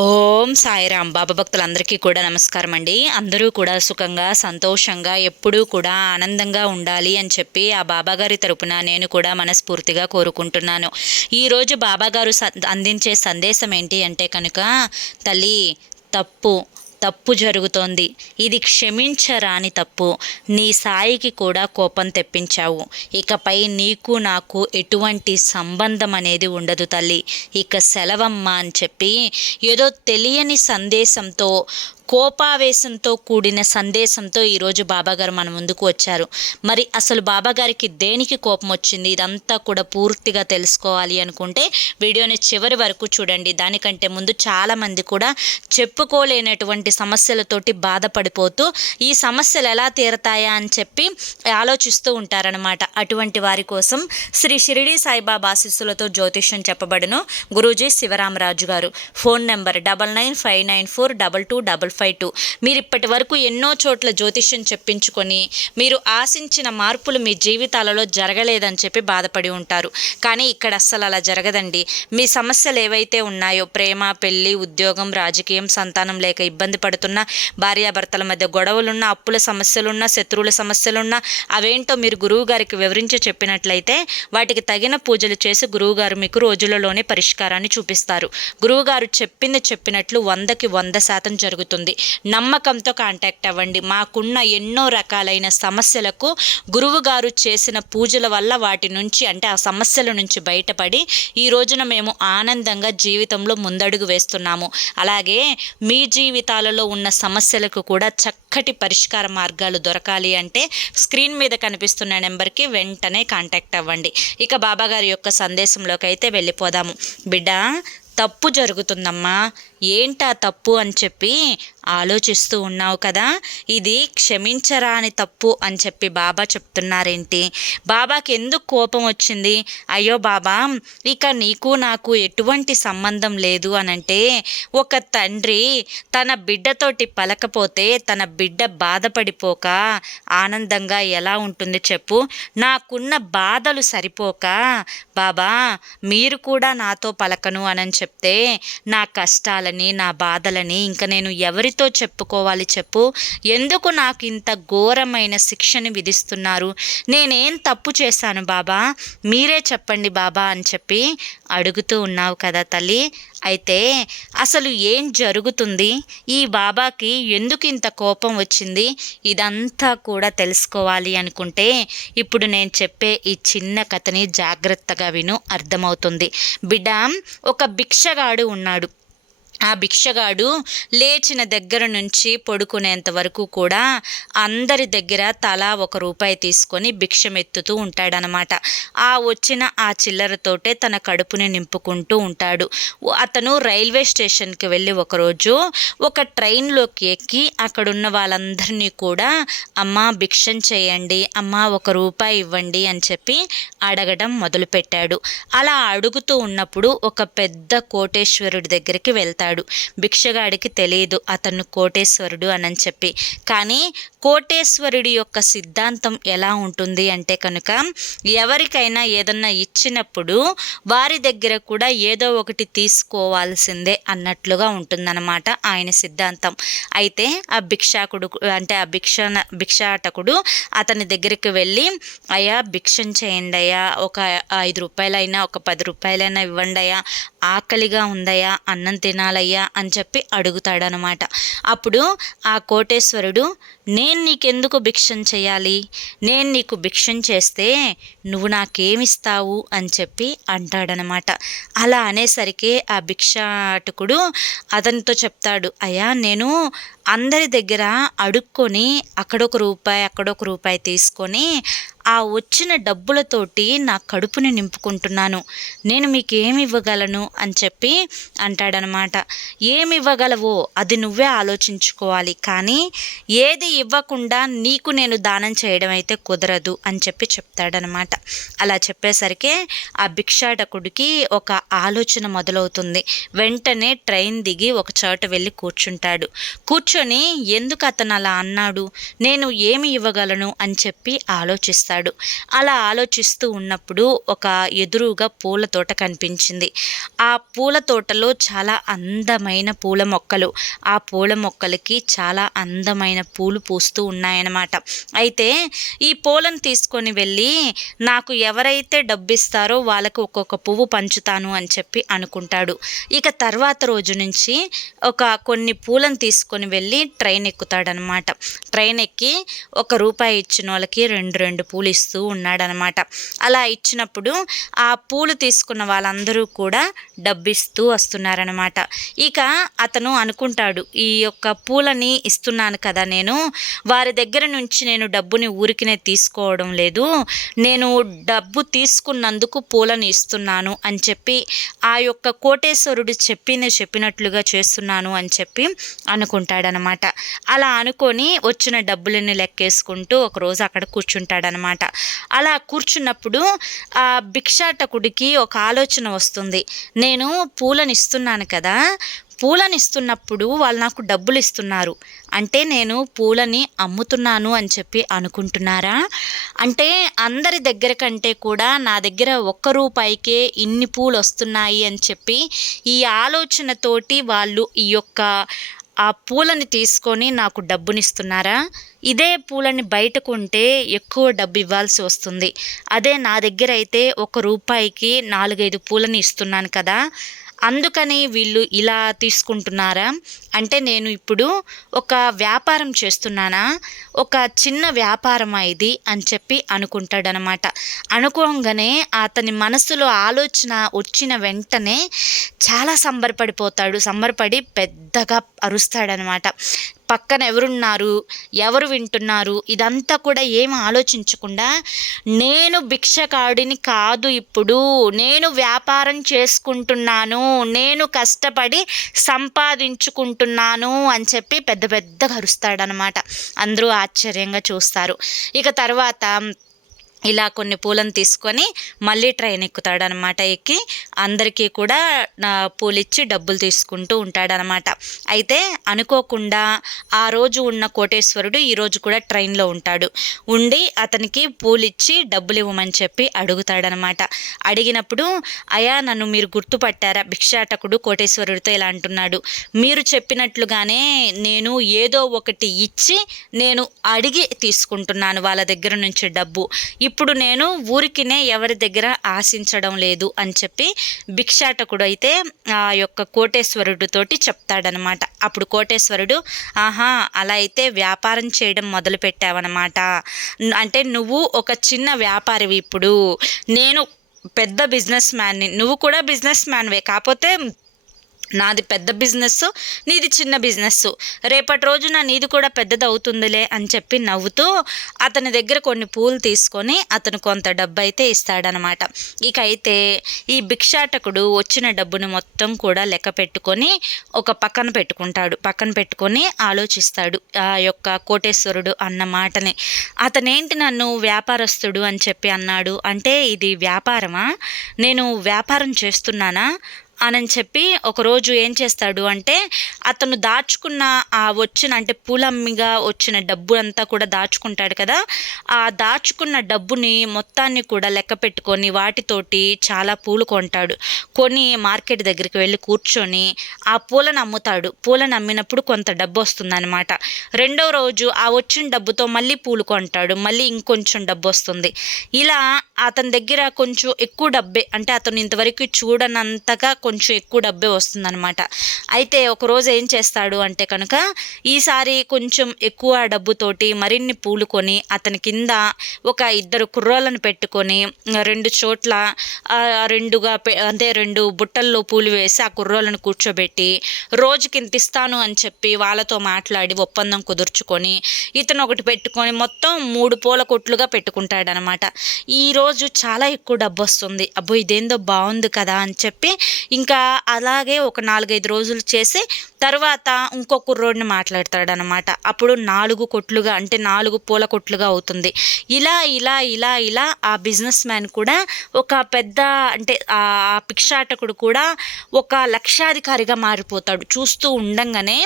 ఓం సాయిరాం. బాబా భక్తులందరికీ కూడా నమస్కారం అండి. అందరూ కూడా సుఖంగా సంతోషంగా ఎప్పుడూ కూడా ఆనందంగా ఉండాలి అని చెప్పి ఆ బాబాగారి తరపున నేను కూడా మనస్ఫూర్తిగా కోరుకుంటున్నాను. ఈరోజు బాబాగారు అందించే సందేశం ఏంటి అంటే కనుక, తల్లి తప్పు జరుగుతోంది, ఇది క్షమించరాని తప్పు. నీ సాయికి కూడా కోపం తెప్పించావు. ఇకపై నీకు నాకు ఎటువంటి సంబంధం అనేది ఉండదు తల్లి, ఇక సెలవమ్మ అని చెప్పి ఏదో తెలియని సందేశంతో, కోపావేశంతో కూడిన సందేశంతో ఈరోజు బాబాగారు మన ముందుకు వచ్చారు. మరి అసలు బాబాగారికి దేనికి కోపం వచ్చింది, ఇదంతా కూడా పూర్తిగా తెలుసుకోవాలి అనుకుంటే వీడియోని చివరి వరకు చూడండి. దానికంటే ముందు చాలామంది కూడా చెప్పుకోలేనటువంటి సమస్యలతోటి బాధపడిపోతూ ఈ సమస్యలు ఎలా తీరతాయా అని చెప్పి ఆలోచిస్తూ ఉంటారనమాట. అటువంటి వారి కోసం శ్రీ షిరిడి సాయిబాబా ఆశీస్సులతో జ్యోతిష్యం చెప్పబడును. గురూజీ శివరామరాజు గారు. Phone number 9959942255. మీరు ఇప్పటి వరకు ఎన్నో చోట్ల జ్యోతిష్యం చెప్పించుకొని మీరు ఆశించిన మార్పులు మీ జీవితాలలో జరగలేదని చెప్పి బాధపడి ఉంటారు. కానీ ఇక్కడ అస్సలు అలా జరగదండి. మీ సమస్యలు ఏవైతే ఉన్నాయో, ప్రేమ, పెళ్లి, ఉద్యోగం, రాజకీయం, సంతానం లేక ఇబ్బంది పడుతున్న, భార్యాభర్తల మధ్య గొడవలున్న, అప్పుల సమస్యలున్న, శత్రువుల సమస్యలున్న, అవేంటో మీరు గురువు గారికి వివరించి చెప్పినట్లయితే వాటికి తగిన పూజలు చేసి గురువుగారు మీకు రోజులలోనే పరిష్కారాన్ని చూపిస్తారు. గురువుగారు చెప్పినట్లు 100% జరుగుతుంది. నమ్మకంతో కాంటాక్ట్ అవ్వండి. మాకున్న ఎన్నో రకాలైన సమస్యలకు గురువుగారు చేసిన పూజల వల్ల వాటి నుంచి, అంటే ఆ సమస్యల నుంచి బయటపడి ఈ రోజున మేము ఆనందంగా జీవితంలో ముందడుగు వేస్తున్నాము. అలాగే మీ జీవితాలలో ఉన్న సమస్యలకు కూడా చక్కటి పరిష్కార మార్గాలు దొరకాలి అంటే స్క్రీన్ మీద కనిపిస్తున్న నెంబర్కి వెంటనే కాంటాక్ట్ అవ్వండి. ఇక బాబాగారి యొక్క సందేశంలోకి అయితే వెళ్ళిపోదాము. బిడ్డ, తప్పు జరుగుతుందమ్మా, ఏంటా తప్పు అని చెప్పి ఆలోచిస్తూ ఉన్నావు కదా, ఇది క్షమించరాని తప్పు అని చెప్పి బాబా చెప్తున్నారేంటి? బాబాకి ఎందుకు కోపం వచ్చింది? అయ్యో బాబా, ఇక నీకు నాకు ఎటువంటి సంబంధం లేదు అనంటే, ఒక తండ్రి తన బిడ్డతోటి పలకపోతే తన బిడ్డ బాధపడిపోక ఆనందంగా ఎలా ఉంటుంది చెప్పు? నాకున్న బాధలు సరిపోక బాబా మీరు కూడా నాతో పలకను అని చెప్తే నా కష్టాలని, నా బాధలని ఇంకా నేను ఎవరితో చెప్పుకోవాలి చెప్పు? ఎందుకు నాకు ఇంత ఘోరమైన శిక్షని విధిస్తున్నారు? నేనేం తప్పు చేశాను బాబా, మీరే చెప్పండి బాబా అని చెప్పి అడుగుతూ ఉన్నావు కదా తల్లి. అయితే అసలు ఏం జరుగుతుంది, ఈ బాబాకి ఎందుకు ఇంత కోపం వచ్చింది, ఇదంతా కూడా తెలుసుకోవాలి అనుకుంటే ఇప్పుడు నేను చెప్పే ఈ చిన్న కథని జాగ్రత్తగా విను, అర్థమవుతుంది. బిడ్డ, ఒక భిక్షగాడు ఉన్నాడు. ఆ భిక్షగాడు లేచిన దగ్గర నుంచి పడుకునేంత వరకు కూడా అందరి దగ్గర తలా ₹1 తీసుకొని భిక్షమెత్తుతూ ఉంటాడనమాట. ఆ వచ్చిన ఆ చిల్లరతోటే తన కడుపుని నింపుకుంటూ ఉంటాడు. అతను రైల్వే స్టేషన్కి వెళ్ళి ఒకరోజు ఒక ట్రైన్లోకి ఎక్కి అక్కడున్న వాళ్ళందరినీ కూడా అమ్మా భిక్షం చేయండి, అమ్మా ₹1 ఇవ్వండి అని చెప్పి అడగడం మొదలుపెట్టాడు. అలా అడుగుతూ ఉన్నప్పుడు ఒక పెద్ద కోటేశ్వరుడి దగ్గరికి వెళ్తాడు. భిక్షగాడికి తెలియదు అతను కోటేశ్వరుడు అని చెప్పి. కానీ కోటేశ్వరుడి యొక్క సిద్ధాంతం ఎలా ఉంటుంది అంటే కనుక, ఎవరికైనా ఏదన్నా ఇచ్చినప్పుడు వారి దగ్గర కూడా ఏదో ఒకటి తీసుకోవాల్సిందే అన్నట్లుగా ఉంటుందన్నమాట ఆయన సిద్ధాంతం. అయితే ఆ భిక్షాకుడు, అంటే ఆ భిక్షాటకుడు అతని దగ్గరికి వెళ్ళి, అయ్యా భిక్షం చేయండి అయ్యా, ఒక ₹5 ఒక ₹10 ఇవ్వండి అయ్యా, ఆకలిగా ఉందయ్యా, అన్నం తినాలయ్యా అని చెప్పి అడుగుతాడనమాట. అప్పుడు ఆ కోటేశ్వరుడు, నేను నీకెందుకు భిక్షం చేయాలి, నేను నీకు భిక్షం చేస్తే నువ్వు నాకేమిస్తావు అని చెప్పి అంటాడనమాట. అలా అనేసరికి ఆ భిక్షాటకుడు అతనితో చెప్తాడు, అయ్యా నేను అందరి దగ్గర అడుక్కొని అక్కడొక రూపాయి తీసుకొని ఆ వచ్చిన డబ్బులతోటి నా కడుపుని నింపుకుంటున్నాను, నేను మీకేమి ఇవ్వగలను అని చెప్పి అంటాడనమాట. ఏమి ఇవ్వగలవో అది నువ్వే ఆలోచించుకోవాలి, కానీ ఏది ఇవ్వకుండా నీకు నేను దానం చేయడం అయితే కుదరదు అని చెప్పి చెప్తాడనమాట. అలా చెప్పేసరికి ఆ భిక్షాటకుడికి ఒక ఆలోచన మొదలవుతుంది. వెంటనే ట్రైన్ దిగి ఒక చోట వెళ్ళి కూర్చుంటాడు. కూర్చొని ఎందుకు అతను అలా అన్నాడు, నేను ఏమి ఇవ్వగలను అని చెప్పి ఆలోచిస్తాడు. అలా ఆలోచిస్తూ ఉన్నప్పుడు ఒక ఎదురుగా పూల తోట కనిపించింది. ఆ పూల తోటలో చాలా అందమైన పూల మొక్కలు, ఆ పూల మొక్కలకి చాలా అందమైన పూలు పూస్తూ ఉన్నాయన్నమాట. అయితే ఈ పూలను తీసుకొని వెళ్ళి నాకు ఎవరైతే డబ్బిస్తారో వాళ్ళకు ఒక్కొక్క పువ్వు పంచుతాను అని చెప్పి అనుకుంటాడు. ఇక తర్వాత రోజు నుంచి కొన్ని పూలను తీసుకొని వెళ్ళి ట్రైన్ ఎక్కుతాడనమాట. ట్రైన్ ఎక్కి ₹1 ఇచ్చిన వాళ్ళకి 2 పూలు ఇస్తూ ఉన్నాడనమాట. అలా ఇచ్చినప్పుడు ఆ పూలు తీసుకున్న వాళ్ళందరూ కూడా డబ్బిస్తూ వస్తున్నారనమాట. ఇక అతను అనుకుంటాడు, ఈ యొక్క పూలని ఇస్తున్నాను కదా, నేను వారి దగ్గర నుంచి నేను డబ్బుని ఊరికినే తీసుకోవడం లేదు, నేను డబ్బు తీసుకున్నందుకు పూలను ఇస్తున్నాను అని చెప్పి ఆ యొక్క కోటేశ్వరుడు చెప్పినట్లుగా చేస్తున్నాను అని చెప్పి అనుకుంటాడనమాట. అలా అనుకొని వచ్చిన డబ్బులని లెక్కేసుకుంటూ ఒకరోజు అక్కడ కూర్చుంటాడనమాట. అలా కూర్చున్నప్పుడు ఆ భిక్షాటకుడికి ఒక ఆలోచన వస్తుంది. నేను పూలను ఇస్తున్నాను కదా, పూలను ఇస్తున్నప్పుడు వాళ్ళు నాకు డబ్బులు ఇస్తున్నారు అంటే నేను పూలని అమ్ముతున్నాను అని చెప్పి అనుకుంటున్నారా? అంటే అందరి దగ్గర కంటే కూడా నా దగ్గర ₹1కే ఇన్ని పూలు వస్తున్నాయి అని చెప్పి ఈ ఆలోచనతోటి వాళ్ళు ఈ యొక్క ఆ పూలని తీసుకొని నాకు డబ్బునిస్తున్నారా? ఇదే పూలని బయట కొంటే ఎక్కువ డబ్బు ఇవ్వాల్సి వస్తుంది. అదే నా దగ్గర అయితే ₹1కి 4-5 పూలని ఇస్తున్నాను కదా, అందుకని వీళ్ళు ఇలా తీసుకుంటున్నారా? అంటే నేను ఇప్పుడు ఒక వ్యాపారం చేస్తున్నానా, ఒక చిన్న వ్యాపారమా ఇది అని చెప్పి అనుకుంటాడనమాట. అనుకోగానే అతని మనసులో ఆలోచన వచ్చిన వెంటనే చాలా సంబరపడి పెద్దగా అరుస్తాడనమాట. పక్కన ఎవరున్నారు, ఎవరు వింటున్నారు, ఇదంతా కూడా ఏం ఆలోచించకుండా, నేను భిక్షకాడిని కాదు, ఇప్పుడు నేను వ్యాపారం చేసుకుంటున్నాను, నేను కష్టపడి సంపాదించుకుంటున్నాను అని చెప్పి పెద్దగా అరుస్తాడనమాట. అందరూ ఆశ్చర్యంగా చూస్తారు. ఇక తర్వాత ఇలా కొన్ని పూలను తీసుకొని మళ్ళీ ట్రైన్ ఎక్కుతాడనమాట. ఎక్కి అందరికీ కూడా పూలిచ్చి డబ్బులు తీసుకుంటూ ఉంటాడనమాట. అయితే అనుకోకుండా ఆ రోజు ఉన్న కోటేశ్వరుడు ఈరోజు కూడా ట్రైన్లో ఉంటాడు. ఉండి అతనికి పూలిచ్చి డబ్బులు ఇవ్వమని చెప్పి అడుగుతాడనమాట. అడిగినప్పుడు, అయ్యా నన్ను మీరు గుర్తుపట్టారా? భిక్షాటకుడు కోటేశ్వరుడితో ఇలా అంటున్నాడు, మీరు చెప్పినట్లుగానే నేను ఏదో ఒకటి ఇచ్చి నేను అడిగి తీసుకుంటున్నాను వాళ్ళ దగ్గర నుంచి డబ్బు. ఇప్పుడు నేను ఊరికినే ఎవరి దగ్గర ఆశించడం లేదు అని చెప్పి భిక్షాటకుడు అయితే ఆ యొక్క కోటేశ్వరుడితోటి చెప్తాడనమాట. అప్పుడు కోటేశ్వరుడు, ఆహా అలా అయితే వ్యాపారం చేయడం మొదలు పెట్టావన్నమాట, అంటే నువ్వు ఒక చిన్న వ్యాపారివి, ఇప్పుడు నేను పెద్ద బిజినెస్ మ్యాన్ని, నువ్వు కూడా బిజినెస్ మ్యాన్వే, కాకపోతే నాది పెద్ద బిజినెస్, నీది చిన్న బిజినెస్, రేపటి రోజున నీది కూడా పెద్దది అవుతుందిలే అని చెప్పి నవ్వుతూ అతని దగ్గర కొన్ని పూలు తీసుకొని అతను కొంత డబ్బు అయితే ఇస్తాడనమాట. ఇక అయితే ఈ భిక్షాటకుడు వచ్చిన డబ్బును మొత్తం కూడా లెక్క పెట్టుకొని ఒక పక్కన పెట్టుకొని ఆలోచిస్తాడు ఆ యొక్క కోటేశ్వరుడు అన్న మాటని. అతనేంటి నన్ను వ్యాపారస్తుడు అని చెప్పి అన్నాడు, అంటే ఇది వ్యాపారమా, నేను వ్యాపారం చేస్తున్నానా అని చెప్పి ఒకరోజు ఏం చేస్తాడు అంటే, అతను దాచుకున్న అంటే పూలమ్మిగా వచ్చిన డబ్బు అంతా కూడా దాచుకుంటాడు కదా, ఆ దాచుకున్న డబ్బుని మొత్తాన్ని కూడా లెక్క పెట్టుకొని వాటితోటి చాలా పూలు కొంటాడు. కొని మార్కెట్ దగ్గరికి వెళ్ళి కూర్చొని ఆ పూలను అమ్ముతాడు. పూలను అమ్మినప్పుడు కొంత డబ్బు వస్తుందన్నమాట. రెండో రోజు ఆ వచ్చిన డబ్బుతో మళ్ళీ పూలు కొంటాడు, మళ్ళీ ఇంకొంచెం డబ్బు వస్తుంది. ఇలా అతని దగ్గర కొంచెం ఎక్కువ డబ్బే, అంటే అతను ఇంతవరకు చూడనంతగా కొంచెం ఎక్కువ డబ్బే వస్తుందన్నమాట. అయితే ఒకరోజు ఏం చేస్తాడు అంటే కనుక, ఈసారి కొంచెం ఎక్కువ డబ్బుతోటి మరిన్ని పూలు కొని అతని కింద ఒక 2 కుర్రోళ్ళను పెట్టుకొని 2 చోట్ల అంటే 2 బుట్టల్లో పూలు వేసి ఆ కుర్రోళ్ళను కూర్చోబెట్టి రోజుకి ఇంత ఇస్తాను అని చెప్పి వాళ్ళతో మాట్లాడి ఒప్పందం కుదుర్చుకొని ఇతను ఒకటి పెట్టుకొని మొత్తం 3 పూల కొట్లుగా పెట్టుకుంటాడనమాట. ఈరోజు చాలా ఎక్కువ డబ్బు వస్తుంది, అబ్బో ఇదేందో బాగుంది కదా అని చెప్పి ఇంకా అలాగే ఒక 4-5 రోజులు చేసి తర్వాత ఇంకో కుర్రోడిని మాట్లాడతాడనమాట. అప్పుడు 4 కొట్లుగా అంటే 4 పూల కొట్లుగా అవుతుంది. ఇలా ఇలా ఇలా ఇలా ఆ బిజినెస్ మ్యాన్ కూడా ఒక పెద్ద అంటే ఆ భిక్షాటకుడు కూడా ఒక లక్షాధికారిగా మారిపోతాడు. చూస్తూ ఉండంగానే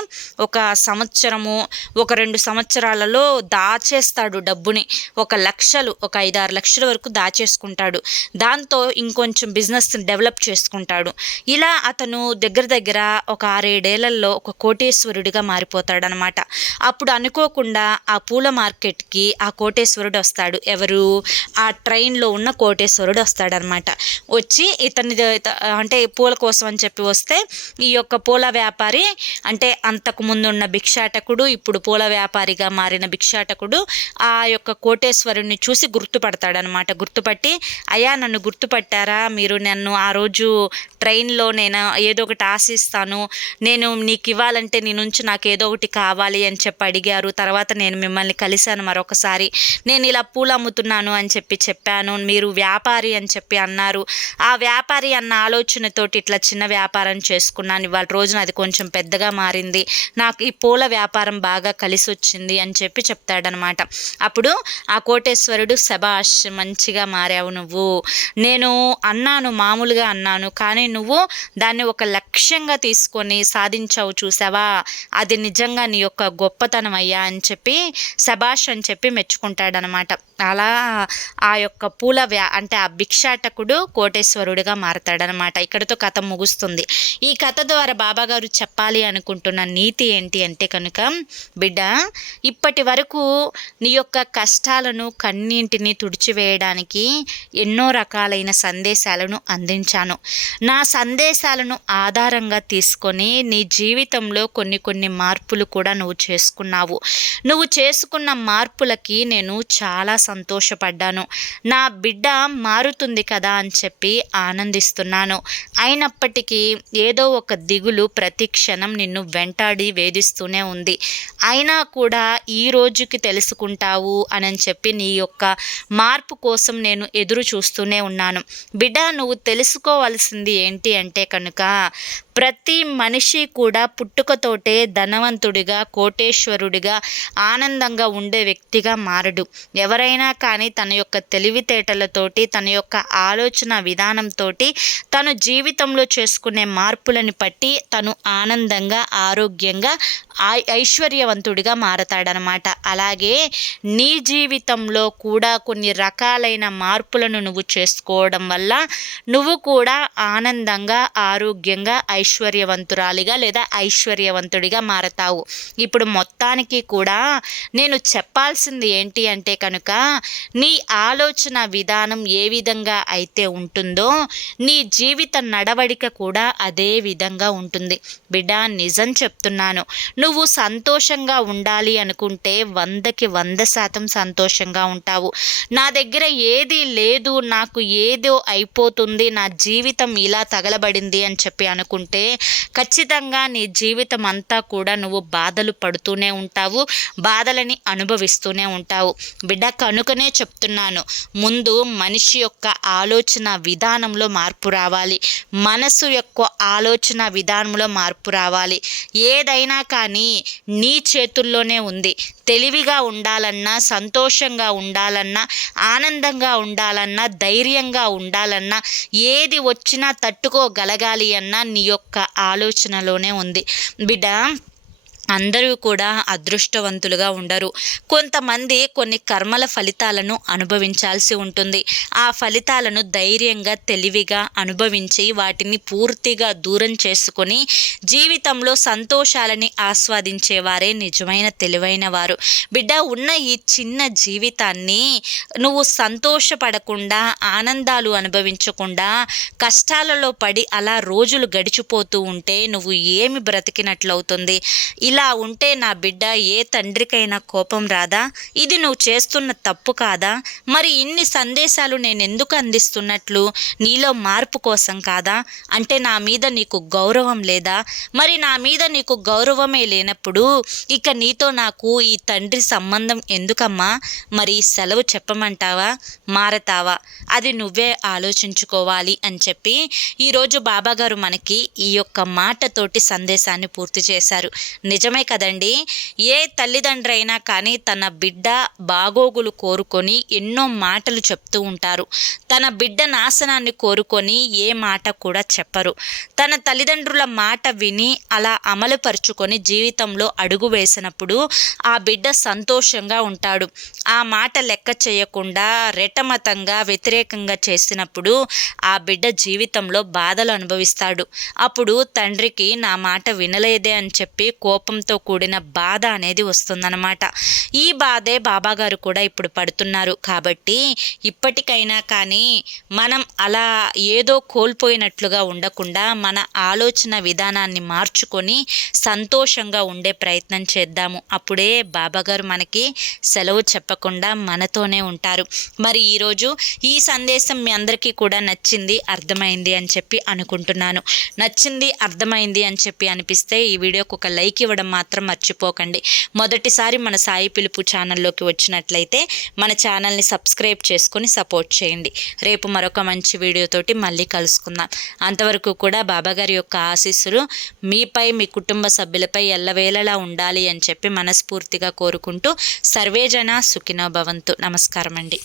ఒక సంవత్సరము, ఒక 2 సంవత్సరాలలో దాచేస్తాడు డబ్బుని. ఒక 5-6 లక్షల వరకు దాచేసుకుంటాడు. దాంతో ఇంకొంచెం బిజినెస్ డెవలప్ చేసుకుంటాడు. ఇలా అతను దగ్గర దగ్గర ఒక 6-7 ఏళ్లలో ఒక కోటీశ్వరుడిగా మారిపోతాడనమాట. అప్పుడు అనుకోకుండా ఆ పూల మార్కెట్కి ఆ కోటేశ్వరుడు వస్తాడు. ఎవరు? ఆ ట్రైన్లో ఉన్న కోటేశ్వరుడు వస్తాడనమాట. వచ్చి ఇతని అంటే పూల కోసం అని చెప్పి వస్తే ఈ యొక్క పూల వ్యాపారి అంటే అంతకు ముందు ఉన్న భిక్షాటకుడు, ఇప్పుడు పూల వ్యాపారిగా మారిన భిక్షాటకుడు ఆ యొక్క కోటేశ్వరుడిని చూసి గుర్తుపడతాడనమాట. గుర్తుపట్టి, అయ్యా నన్ను గుర్తుపట్టారా మీరు? నన్ను ఆ రోజు ట్రైన్లో నేను ఏదో ఒకటి ఆశిస్తాను, నేను నీకు ఇవ్వాలంటే నీ నుంచి నాకు ఏదో ఒకటి కావాలి అని చెప్పి అడిగారు. తర్వాత నేను మిమ్మల్ని కలిశాను మరొకసారి. నేను ఇలా పూలు అమ్ముతున్నాను అని చెప్పాను. మీరు వ్యాపారి అని చెప్పి అన్నారు. ఆ వ్యాపారి అన్న ఆలోచనతోటి ఇట్లా చిన్న వ్యాపారం చేసుకున్నాను. ఇవాళ రోజున అది కొంచెం పెద్దగా మారింది. నాకు ఈ పూల వ్యాపారం బాగా కలిసి వచ్చింది అని చెప్పి చెప్తాడనమాట. అప్పుడు ఆ కోటేశ్వరుడు, శబాష్, మంచిగా మారావు నువ్వు. నేను అన్నాను, మామూలుగా అన్నాను, కానీ నువ్వు దాన్ని ఒక లక్ష్యంగా తీసుకొని సాధించావు చూసావా, అది నిజంగా నీ యొక్క గొప్పతనం అయ్యా అని చెప్పి శబాష్ అని చెప్పి మెచ్చుకుంటాడనమాట. అలా ఆ యొక్క పూల అంటే ఆ భిక్షాటకుడు కోటేశ్వరుడిగా మారతాడనమాట. ఇక్కడితో కథ ముగుస్తుంది. ఈ కథ ద్వారా బాబాగారు చెప్పాలి అనుకుంటున్న నీతి ఏంటి అంటే కనుక, బిడ్డ, ఇప్పటి వరకు నీ యొక్క కష్టాలను కన్నీంటిని తుడిచివేయడానికి ఎన్నో రకాలైన సందేశాలను అందించాను. నా సందేశాలను ఆధారంగా తీసుకొని నీ జీవితంలో కొన్ని మార్పులు కూడా నువ్వు చేసుకున్నావు. నువ్వు చేసుకున్న మార్పులకి నేను చాలా సంతోషపడ్డాను. నా బిడ్డ మారుతుంది కదా అని చెప్పి ఆనందిస్తున్నాను. అయినప్పటికీ ఏదో ఒక దిగులు ప్రతి క్షణం నిన్ను వెంటాడి వేధిస్తూనే ఉంది. అయినా కూడా ఈ రోజుకి తెలుసుకుంటావు అని చెప్పి నీ యొక్క మార్పు కోసం నేను ఎదురు చూస్తూనే ఉన్నాను. బిడ్డ, నువ్వు తెలుసుకోవాల్సింది ఏంటి అంటే కనుక, ప్రతి మనిషి కూడా పుట్టుకతోటే ధనవంతుడిగా, కోటేశ్వరుడిగా, ఆనందంగా ఉండే వ్యక్తిగా మారడు. ఎవరైనా కానీ తన యొక్క తెలివితేటలతోటి, తన యొక్క ఆలోచన విధానంతో తను జీవితంలో చేసుకునే మార్పులను బట్టి తను ఆనందంగా, ఆరోగ్యంగా, ఐశ్వర్యవంతుడిగా మారతాడనమాట. అలాగే నీ జీవితంలో కూడా కొన్ని రకాలైన మార్పులను నువ్వు చేసుకోవడం వల్ల నువ్వు కూడా ఆనందంగా, ఆరోగ్యంగా, ఐశ్వర్యవంతురాలిగా లేదా ఐశ్వర్యవంతుడిగా మారతావు. ఇప్పుడు మొత్తానికి కూడా నేను చెప్పాల్సింది ఏంటి అంటే కనుక, నీ ఆలోచన విధానం ఏ విధంగా అయితే ఉంటుందో నీ జీవిత నడవడిక కూడా అదే విధంగా ఉంటుంది. బిడ్డ, నిజం చెప్తున్నాను, నువ్వు సంతోషంగా ఉండాలి అనుకుంటే 100% సంతోషంగా ఉంటావు. నా దగ్గర ఏది లేదు, నాకు ఏదో అయిపోతుంది, నా జీవితం ఇలా తగలబడింది అని చెప్పి అనుకుంటే ఖచ్చితంగా నీ జీవితం అంతా కూడా నువ్వు బాధలు పడుతూనే ఉంటావు, బాధలని అనుభవిస్తూనే ఉంటావు. బిడ్డ, కనుకనే చెప్తున్నాను, ముందు మనిషి యొక్క ఆలోచన విధానంలో మార్పు రావాలి. మనసు యొక్క ఆలోచన విధానంలో మార్పు రావాలి. ఏదైనా కానీ నీ చేతుల్లోనే ఉంది. తెలివిగా ఉండాలన్నా, సంతోషంగా ఉండాలన్నా, ఆనందంగా ఉండాలన్నా, ధైర్యంగా ఉండాలన్నా, ఏది వచ్చినా తట్టుకోగలగాలి అన్నా నీ యొక్క ఆలోచనలోనే ఉంది. బిడ్డ, అందరూ కూడా అదృష్టవంతులుగా ఉండరు. కొంతమంది కొన్ని కర్మల ఫలితాలను అనుభవించాల్సి ఉంటుంది. ఆ ఫలితాలను ధైర్యంగా, తెలివిగా అనుభవించి వాటిని పూర్తిగా దూరం చేసుకొని జీవితంలో సంతోషాలని ఆస్వాదించేవారే నిజమైన తెలివైన వారు. బిడ్డ, ఉన్న ఈ చిన్న జీవితాన్ని నువ్వు సంతోషపడకుండా, ఆనందాలు అనుభవించకుండా, కష్టాలలో పడి అలా రోజులు గడిచిపోతూ ఉంటే నువ్వు ఏమి బ్రతికినట్లవుతుంది? ఇలా ఇలా ఉంటే నా బిడ్డ ఏ తండ్రికైనా కోపం రాదా? ఇది నువ్వు చేస్తున్న తప్పు కాదా? మరి ఇన్ని సందేశాలు నేను ఎందుకు అందిస్తున్నట్లు? నీలో మార్పు కోసం కాదా? అంటే నా మీద నీకు గౌరవం లేదా? మరి నా మీద నీకు గౌరవమే లేనప్పుడు ఇక నీతో నాకు ఈ తండ్రి సంబంధం ఎందుకమ్మా? మరి సెలవు చెప్పమంటావా? మారతావా? అది నువ్వే ఆలోచించుకోవాలి అని చెప్పి ఈరోజు బాబాగారు మనకి ఈ యొక్క మాటతోటి సందేశాన్ని పూర్తి చేశారు. నిజమే కదండి. ఏ తల్లిదండ్రి అయినా కానీ తన బిడ్డ బాగోగులు కోరుకొని ఎన్నో మాటలు చెప్తూ ఉంటారు. తన బిడ్డ నాశనాన్ని కోరుకొని ఏ మాట కూడా చెప్పరు. తన తల్లిదండ్రుల మాట విని అలా అమలుపరుచుకొని జీవితంలో అడుగు వేసినప్పుడు ఆ బిడ్డ సంతోషంగా ఉంటాడు. ఆ మాట లెక్క చేయకుండా రెటమతంగా వ్యతిరేకంగా చేసినప్పుడు ఆ బిడ్డ జీవితంలో బాధలు అనుభవిస్తాడు. అప్పుడు తండ్రికి నా మాట వినలేదే అని చెప్పి కోపంతో కూడిన బాధ అనేది వస్తుందన్నమాట. ఈ బాధే బాబాగారు కూడా ఇప్పుడు పడుతున్నారు. కాబట్టి ఇప్పటికైనా కానీ మనం అలా ఏదో కోల్పోయినట్లుగా ఉండకుండా మన ఆలోచన విధానాన్ని మార్చుకొని సంతోషంగా ఉండే ప్రయత్నం చేద్దాము. అప్పుడే బాబాగారు మనకి సెలవు చెప్పకుండా మనతోనే ఉంటారు. మరి ఈరోజు ఈ సందేశం మీ అందరికీ కూడా నచ్చింది, అర్థమైంది అని చెప్పి అనుకుంటున్నాను. నచ్చింది, అర్థమైంది అని చెప్పి అనిపిస్తే ఈ వీడియోకి ఒక లైక్ ఇవ్వడం మాత్రం మర్చిపోకండి. మొదటిసారి మన సాయి పిలుపు ఛానల్లోకి వచ్చినట్లయితే మన ఛానల్ని సబ్స్క్రైబ్ చేసుకొని సపోర్ట్ చేయండి. రేపు మరొక మంచి వీడియోతోటి మళ్ళీ కలుసుకుందాం. అంతవరకు కూడా బాబాగారి యొక్క ఆశీస్సులు మీపై, మీ కుటుంబ సభ్యులపై ఎల్లవేళలా ఉండాలి అని చెప్పి మనస్ఫూర్తిగా కోరుకుంటూ సర్వేజన సుఖినో భవంతు. నమస్కారం అండి.